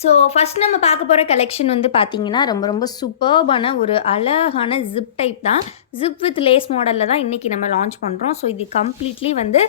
So first நம்ம பார்க்க போற கலெக்ஷன் வந்து பார்த்தீங்கன்னா, ரொம்ப ரொம்ப சூப்பர்பான ஒரு அழகான ஜிப் டைப் தான். ஜிப் வித் லேஸ் மாடல்ல தான் இன்னைக்கு நம்ம லான்ச் பண்றோம். ஸோ இது கம்ப்ளீட்லி வந்து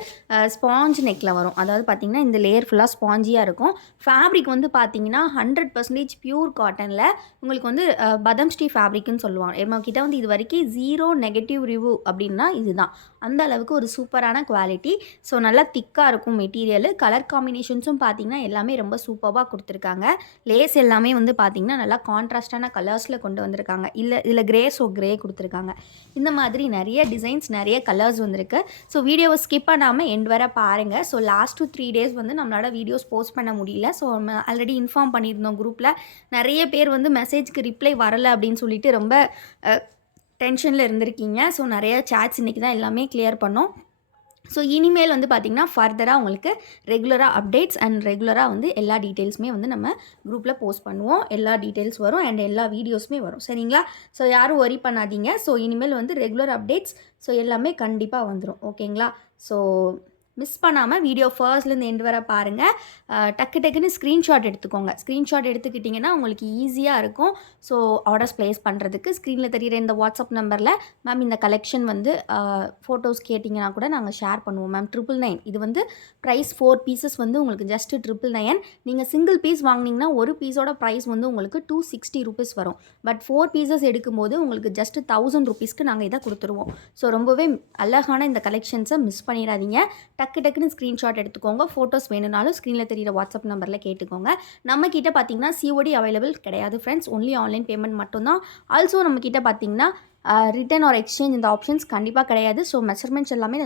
ஸ்பாஞ்ச் நெக்ல வரும். அதாவது பார்த்தீங்கன்னா, இந்த லேயர் ஃபுல்லா ஸ்பாஞ்சியா இருக்கும். ஃபேப்ரிக் வந்து பார்த்தீங்கன்னா, 100% பியூர் காட்டன்ல உங்களுக்கு வந்து பதம் ஸ்ரீ ஃபேப்ரிக்ன்னு சொல்லுவாங்க. நம்மகிட்ட வந்து இதுவரைக்கும் 0 நெகட்டிவ் ரிவ்யூ அப்படின்னா இதுதான். அந்த அளவுக்கு ஒரு சூப்பரான குவாலிட்டி. ஸோ நல்லா திக்கா இருக்கும் மெட்டீரியலு. கலர் காம்பினேஷன்ஸும் பார்த்தீங்கன்னா, எல்லாமே ரொம்ப சூப்பர்பா குடுத்துருக்காங்க. லேஸ் எல்லாமே வந்து பார்த்தீங்கன்னா, நல்லா கான்ட்ராஸ்ட்டான கலர்ஸில் கொண்டு வந்திருக்காங்க. இதில் கிரே கிரே குடுத்துருக்காங்க. இந்த மாதிரி நெறைய டிசைன்ஸ், நெறைய கலர்ஸ் வந்திருக்கு. ஸோ வீடியோவை ஸ்கிப் பண்ணாம எண்ட் வர பாருங்க. ஸோ லாஸ்ட் 3 டேஸ் வந்து நம்மளால வீடியோஸ் போஸ்ட் பண்ண முடியல. ஸோ நம்ம ஆல்ரெடி இன்ஃபார்ம் பண்ணியிருந்தோம் குரூப்பில. நெறைய பேர் வந்து மெசேஜ்க்கு ரிப்ளை வரல அப்படின்னு சொல்லிட்டு ரொம்ப டென்ஷனில் இருந்திருக்கீங்க. ஸோ நெறைய சாட்ஸ் இன்றைக்கி தான் எல்லாமே கிளியர் பண்ணோம். ஸோ இனிமேல் வந்து பார்த்திங்கன்னா ஃபர்தராக உங்களுக்கு ரெகுலராக அப்டேட்ஸ் அண்ட் ரெகுலராக வந்து எல்லா டீட்டெயில்ஸுமே வந்து நம்ம குரூப்பில் போஸ்ட் பண்ணுவோம். எல்லா டீட்டெயில்ஸ் வரும் அண்ட் எல்லா வீடியோஸுமே வரும். சரிங்களா? ஸோ யாரும் ஒரி பண்ணாதீங்க. ஸோ இனிமேல் வந்து ரெகுலர் அப்டேட்ஸ் ஸோ எல்லாமே கண்டிப்பாக வந்துடும். ஓகேங்களா? ஸோ மிஸ் பண்ணாமல் வீடியோ ஃபர்ஸ்ட்லேருந்து எண்ட் வர பாருங்கள். டக்குன்னு ஸ்க்ரீன்ஷாட் எடுத்துக்கோங்க. ஸ்க்ரீன்ஷாட் எடுத்துக்கிட்டிங்கன்னா உங்களுக்கு ஈஸியாக இருக்கும். ஸோ ஆர்டர்ஸ் ப்ளேஸ் பண்ணுறதுக்கு ஸ்க்ரீனில் தெரியிற இந்த வாட்ஸ்அப் நம்பரில் மேம் இந்த கலெக்ஷன் வந்து ஃபோட்டோஸ் கேட்டிங்கன்னா கூட நாங்கள் ஷேர் பண்ணுவோம் மேம். 999 இது வந்து ப்ரைஸ் 4 பீசஸ் வந்து உங்களுக்கு ஜஸ்ட்டு 999. நீங்கள் சிங்கிள் பீஸ் வாங்கினீங்கன்னா ஒரு பீஸோட ப்ரைஸ் வந்து உங்களுக்கு 260 ருபீஸ் வரும். பட் 4 பீசஸ் எடுக்கும்போது உங்களுக்கு ஜஸ்ட்டு 1000 ருபீஸ்க்கு நாங்கள் இதை கொடுத்துருவோம். ஸோ ரொம்பவே அழகான இந்த கலெக்ஷன்ஸை மிஸ் பண்ணிடாதீங்க. டக்குன்னு ஸ்க்ரீன்ஷாட் எடுத்துக்கோங்க. ஃபோட்டோஸ் வேணும்னாலும் ஸ்க்ரீனில் தெரியிற வாட்ஸ்அப் நம்பரில் கேட்டுக்கோங்க. நம்மக்கிட்ட பார்த்தீங்கன்னா சிஓடி அவைலபிள் கிடையாது ஃப்ரெண்ட்ஸ். ஒன்லி ஆன்லைன் பேமெண்ட் மட்டும்தான். ஆல்சோ நம்மக்கிட்ட பார்த்தீங்கன்னா ரிட்டர்ன் ஆர் எக்ஸ்சேஞ்ச் இந்த ஆப்ஷன்ஸ் கண்டிப்பாக கிடையாது. ஸோ மெஷர்மெண்ட்ஸ் எல்லாமே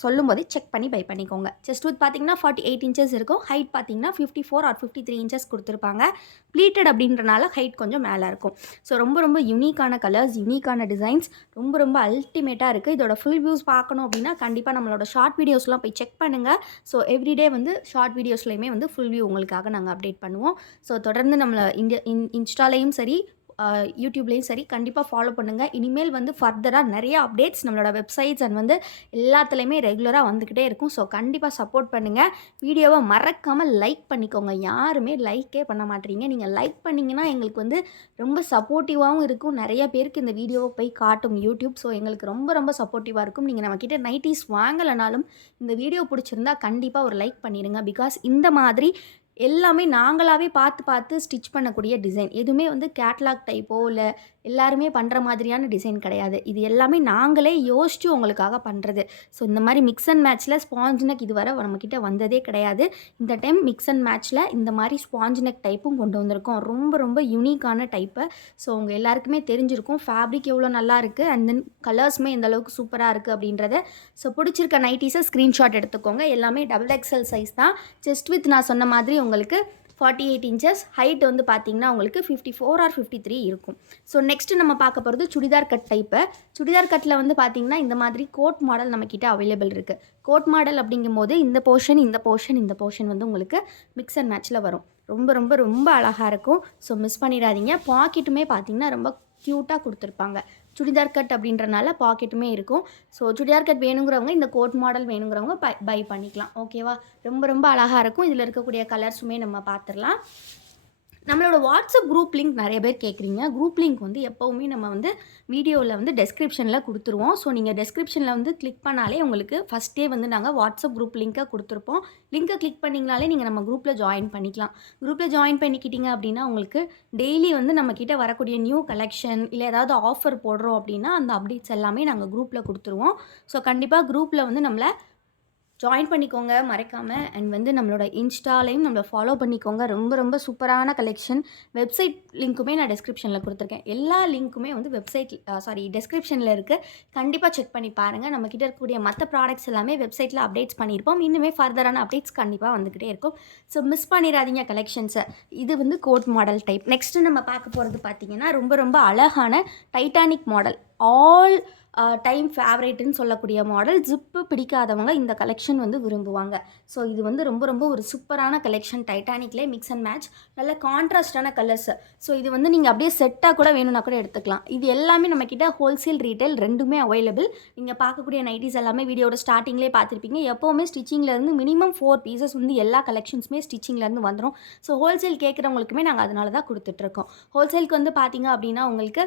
சொல்லும்போதே செக் பண்ணி பை பண்ணிக்கோங்க. செஸ்ட் வித் பார்த்தீங்கன்னா 48 இன்ச்சஸ் இருக்கும். ஹைட் பார்த்தீங்கன்னா 54 ஆர் 53 இன்ச்சஸ் கொடுத்துருப்பாங்க. ப்ளீட்டட் அப்படின்றனால ஹைட் கொஞ்சம் மேலே இருக்கும். ஸோ ரொம்ப யூனிக்கான கலர்ஸ், யூனிக்கான டிசைன்ஸ், ரொம்ப அல்டிமேட்டாக இருக்குது. இதோட ஃபுல் வியூஸ் பார்க்கணும் அப்படின்னா கண்டிப்பாக நம்மளோட ஷார்ட் வீடியோஸ்லாம் போய் செக் பண்ணுங்கள். ஸோ எவ்ரிடே வந்து ஷார்ட் வீடியோஸ்லையுமே வந்து ஃபுல் வியூ உங்களுக்காக நாங்கள் அப்டேட் பண்ணுவோம். ஸோ தொடர்ந்து நம்மளை இன்ஸ்டாலையும் சரி யூடியூப்லேயும் சரி கண்டிப்பாக ஃபாலோ பண்ணுங்கள். இனிமேல் வந்து ஃபர்தராக நிறைய அப்டேட்ஸ் நம்மளோட வெப்சைட்ஸ் அண்ட் வந்து எல்லாத்துலேயுமே ரெகுலராக வந்துக்கிட்டே இருக்கும். ஸோ கண்டிப்பாக சப்போர்ட் பண்ணுங்கள். வீடியோவை மறக்காமல் லைக் பண்ணிக்கோங்க. யாருமே லைக்கே பண்ண மாட்டீங்க. நீங்கள் லைக் பண்ணிங்கன்னா எங்களுக்கு வந்து ரொம்ப சப்போர்ட்டிவாகவும் இருக்கும். நிறைய பேருக்கு இந்த வீடியோவை போய் காட்டும் யூடியூப். ஸோ எங்களுக்கு ரொம்ப சப்போர்ட்டிவாக இருக்கும். நீங்கள் நம்மக்கிட்ட நைட்டிஸ் வாங்கலைனாலும் இந்த வீடியோ பிடிச்சிருந்தா கண்டிப்பாக ஒரு லைக் பண்ணிடுங்க. பிகாஸ் இந்த மாதிரி எல்லாமே நாங்களாகவே பார்த்து ஸ்டிச் பண்ணக்கூடிய டிசைன். எதுவுமே வந்து கேட்லாக் டைப்போ இல்லை எல்லாருமே பண்ணுற மாதிரியான டிசைன் கிடையாது. இது எல்லாமே நாங்களே யோசித்து உங்களுக்காக பண்ணுறது. ஸோ இந்த மாதிரி மிக்ஸ் அண்ட் மேட்ச்சில் ஸ்பாஞ்ச் நெக் இதுவரை நம்மக்கிட்ட வந்ததே கிடையாது. இந்த டைம் மிக்ஸ் அண்ட் மேட்ச்சில் இந்த மாதிரி ஸ்பாஞ்ச் நெக் டைப்பும் கொண்டு வந்திருக்கோம். ரொம்ப யூனிக்கான டைப்பு. ஸோ உங்கள் எல்லாருக்குமே தெரிஞ்சிருக்கும் ஃபேப்ரிக் எவ்வளோ நல்லா இருக்குது அண்ட் தென் கலர்ஸுமே எந்த அளவுக்கு சூப்பராக இருக்குது அப்படின்றத. ஸோ பிடிச்சிருக்க நைட்டிஸை ஸ்க்ரீன்ஷாட் எடுத்துக்கோங்க. எல்லாமே XXL சைஸ் தான். செஸ்ட் வித் நான் சொன்ன மாதிரி உங்களுக்கு 48 இன்ச்சஸ், ஹைட் வந்து பார்த்தீங்கன்னா உங்களுக்கு 54 ஆர் 53 இருக்கும். ஸோ நெக்ஸ்ட்டு நம்ம பார்க்க போகிறது சுடிதார் கட் டைப்பு. சுடிதார் கட்டில் வந்து பார்த்தீங்கன்னா இந்த மாதிரி கோட் மாடல் நம்மக்கிட்ட அவைலபிள் இருக்குது. கோட் மாடல் அப்படிங்கும்போது இந்த போர்ஷன் வந்து உங்களுக்கு மிக்ஸ் அண்ட் மேட்ச்சில் வரும். ரொம்ப அழகாக இருக்கும். ஸோ மிஸ் பண்ணிடாதீங்க. பாக்கெட்டுமே பார்த்தீங்கன்னா ரொம்ப க்யூட்டாக கொடுத்துருப்பாங்க. சுடிதார் கட் அப்படின்றனால பாக்கெட்டுமே இருக்கும். ஸோ சுடிதார் கட் வேணுங்கிறவங்க இந்த கோட் மாடல் வேணுங்கிறவங்க பை பண்ணிக்கலாம். ஓகேவா? ரொம்ப அழகாக இருக்கும். இதில் இருக்கக்கூடிய கலர்ஸுமே நம்ம பார்த்துடலாம். நம்மளோட வாட்ஸ்அப் குரூப் லிங்க் நிறைய பேர் கேட்குறீங்க. குரூப் லிங்க் வந்து எப்போவுமே நம்ம வந்து வீடியோவில் வந்து டெஸ்கிரிப்ஷனில் கொடுத்துருவோம். ஸோ நீங்கள் டெஸ்கிரிப்ஷனில் வந்து கிளிக் பண்ணாலே உங்களுக்கு ஃபஸ்ட்டே வந்து நாங்கள் வாட்ஸ்அப் குரூப் லிங்க்கை கொடுத்துருப்போம். லிங்க்கை கிளிக் பண்ணிங்கனாலே நீங்கள் நம்ம குரூப்பில் ஜாயின் பண்ணிக்கலாம். குரூப்பில் ஜாயின் பண்ணிக்கிட்டீங்க அப்படின்னா உங்களுக்கு டெய்லி வந்து நம்மக்கிட்ட வரக்கூடிய நியூ கலெக்ஷன் இல்லை ஏதாவது ஆஃபர் போடுறோம் அப்படின்னா அந்த அப்டேட்ஸ் எல்லாமே நாங்கள் குரூப்பில் கொடுத்துருவோம். ஸோ கண்டிப்பாக குரூப்பில் வந்து நம்மளை ஜாயின் பண்ணிக்கோங்க மறக்காமல். அண்ட் வந்து நம்மளோட இன்ஸ்டாலையும் நம்மளை ஃபாலோ பண்ணிக்கோங்க. ரொம்ப சூப்பரான கலெக்ஷன். வெப்சைட் லிங்க்குமே நான் டெஸ்கிரிப்ஷனில் கொடுத்துருக்கேன். எல்லா லிங்க்குமே வந்து டெஸ்கிரிப்ஷனில் இருக்குது. கண்டிப்பாக செக் பண்ணி பாருங்கள். நம்மக்கிட்ட இருக்கக்கூடிய மற்ற ப்ராடக்ட்ஸ் எல்லாமே வெப்சைட்டில் அப்டேட்ஸ் பண்ணியிருப்போம். இன்னுமே ஃபர்தரான அப்டேட்ஸ் கண்டிப்பாக வந்துக்கிட்டே இருக்கும். ஸோ மிஸ் பண்ணிடாதீங்க கலெக்ஷன்ஸை. இது வந்து கோட் மாடல் டைப். நெக்ஸ்ட்டு நம்ம பார்க்க போகிறது பார்த்திங்கன்னா ரொம்ப அழகான டைட்டானிக் மாடல். ஆல் டைம் ஃபேவரேட்டுன்னு சொல்லக்கூடிய மாடல். ஜிப்பு பிடிக்காதவங்க இந்த கலெக்ஷன் வந்து விரும்புவாங்க. ஸோ இது வந்து ரொம்ப ரொம்ப ஒரு சூப்பரான கலெக்ஷன். டைட்டானிக்லேயே மிக்ஸ் அண்ட் மேட்ச் நல்ல கான்ட்ராஸ்டான கலர்ஸ். ஸோ இது வந்து நீங்கள் அப்படியே செட்டாக கூட வேணும்னா கூட எடுத்துக்கலாம். இது எல்லாமே நம்மக்கிட்ட ஹோல்சேல் ரீட்டைல் ரெண்டுமே அவைலபிள். நீங்கள் பார்க்கக்கூடிய நைட்டிஸ் எல்லாமே வீடியோட ஸ்டார்டிங்லேயே பார்த்துருப்பீங்க. எப்போவுமே ஸ்டிச்சிங்லேருந்து மினிமம் 4 பீசஸ் வந்து எல்லா கலெக்ஷன்ஸுமே ஸ்டிச்சிங்லேருந்து வந்துடும். ஸோ ஹோல்சேல் கேட்குறவங்களுக்குமே நாங்கள் அதனால தான் கொடுத்துட்ருக்கோம். ஹோல்சேலுக்கு வந்து பார்த்தீங்க அப்படின்னா உங்களுக்கு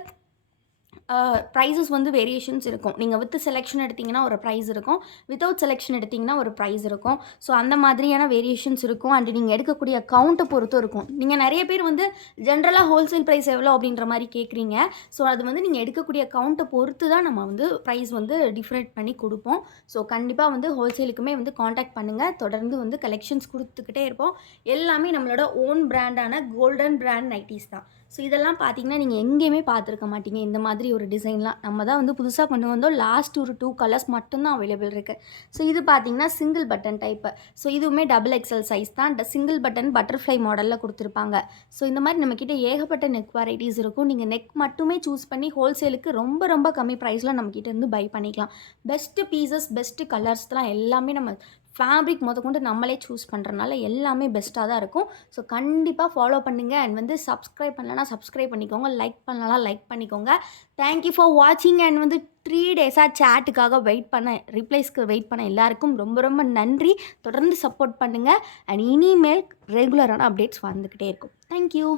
ப்ரைஸஸ் வந்து வேரியேஷன்ஸ் இருக்கும். நீங்கள் வித் செலெக்ஷன் எடுத்திங்கன்னா ஒரு ப்ரைஸ் இருக்கும், வித்தவுட் செலெக்ஷன் எடுத்திங்கன்னா ஒரு ப்ரைஸ் இருக்கும். ஸோ அந்த மாதிரியான வேரியேஷன்ஸ் இருக்கும். அண்ட் நீங்கள் எடுக்கக்கூடிய கவுண்ட்டை பொறுத்தும் இருக்கும். நீங்கள் நிறைய பேர் வந்து ஜென்ரலாக ஹோல்சேல் ப்ரைஸ் எவ்வளோ அப்படின்ற மாதிரி கேட்குறீங்க. ஸோ அது வந்து நீங்கள் எடுக்கக்கூடிய கவுண்ட்டை பொறுத்து தான் நம்ம வந்து ப்ரைஸ் வந்து டிஃப்ரெண்ட் பண்ணி கொடுப்போம். ஸோ கண்டிப்பாக வந்து ஹோல்சேலுக்குமே வந்து காண்டாக்ட் பண்ணுங்கள். தொடர்ந்து வந்து கலெக்ஷன்ஸ் கொடுத்துக்கிட்டே இருப்போம். எல்லாமே நம்மளோட ஓன் பிராண்டான கோல்டன் பிராண்ட் நைட்டிஸ் தான். ஸோ இதெல்லாம் பார்த்தீங்கன்னா நீங்கள் எங்கேயுமே பார்த்துருக்க மாட்டீங்க. இந்த மாதிரி ஒரு டிசைன்லாம் நம்ம தான் வந்து புதுசாக கொண்டு வந்தோம். லாஸ்ட் ஒரு 2 கலர்ஸ் மட்டும்தான் அவைலபிள் இருக்குது. ஸோ இது பார்த்தீங்கன்னா சிங்கிள் பட்டன் டைப்பு. ஸோ இதுவுமே டபுள் எக்ஸல் சைஸ் தான். சிங்கிள் பட்டன் பட்டர்ஃப்ளை மாடலில் கொடுத்துருப்பாங்க. ஸோ இந்த மாதிரி நம்மக்கிட்ட ஏகப்பட்ட நெக் வெரைட்டிஸ் இருக்கும். நீங்கள் நெக் மட்டுமே சூஸ் பண்ணி ஹோல்சேலுக்கு ரொம்ப ரொம்ப கம்மி ப்ரைஸில் நம்மக்கிட்ட இருந்து பை பண்ணிக்கலாம். பெஸ்ட்டு பீசஸ், பெஸ்ட்டு கலர்ஸ்லாம் எல்லாமே நம்ம ஃபேப்ரிக் முதற்கொண்டு நம்மளே சூஸ் பண்ணுறனால எல்லாமே பெஸ்ட்டாக தான் இருக்கும். ஸோ கண்டிப்பாக ஃபாலோ பண்ணுங்கள். அண்ட் வந்து சப்ஸ்கிரைப் பண்ணலன்னா சப்ஸ்கிரைப் பண்ணிக்கோங்க. லைக் பண்ணலனா லைக் பண்ணிக்கோங்க. தேங்க்யூ ஃபார் வாட்சிங். அண்ட் வந்து 3 டேஸாக சேட்டுக்காக ரிப்ளைஸ்க்கு வெயிட் பண்ண எல்லாருக்கும் ரொம்ப ரொம்ப நன்றி. தொடர்ந்து சப்போர்ட் பண்ணுங்கள். அண்ட் இனிமேல் ரெகுலரான அப்டேட்ஸ் வந்துக்கிட்டே இருக்கும். தேங்க்யூ.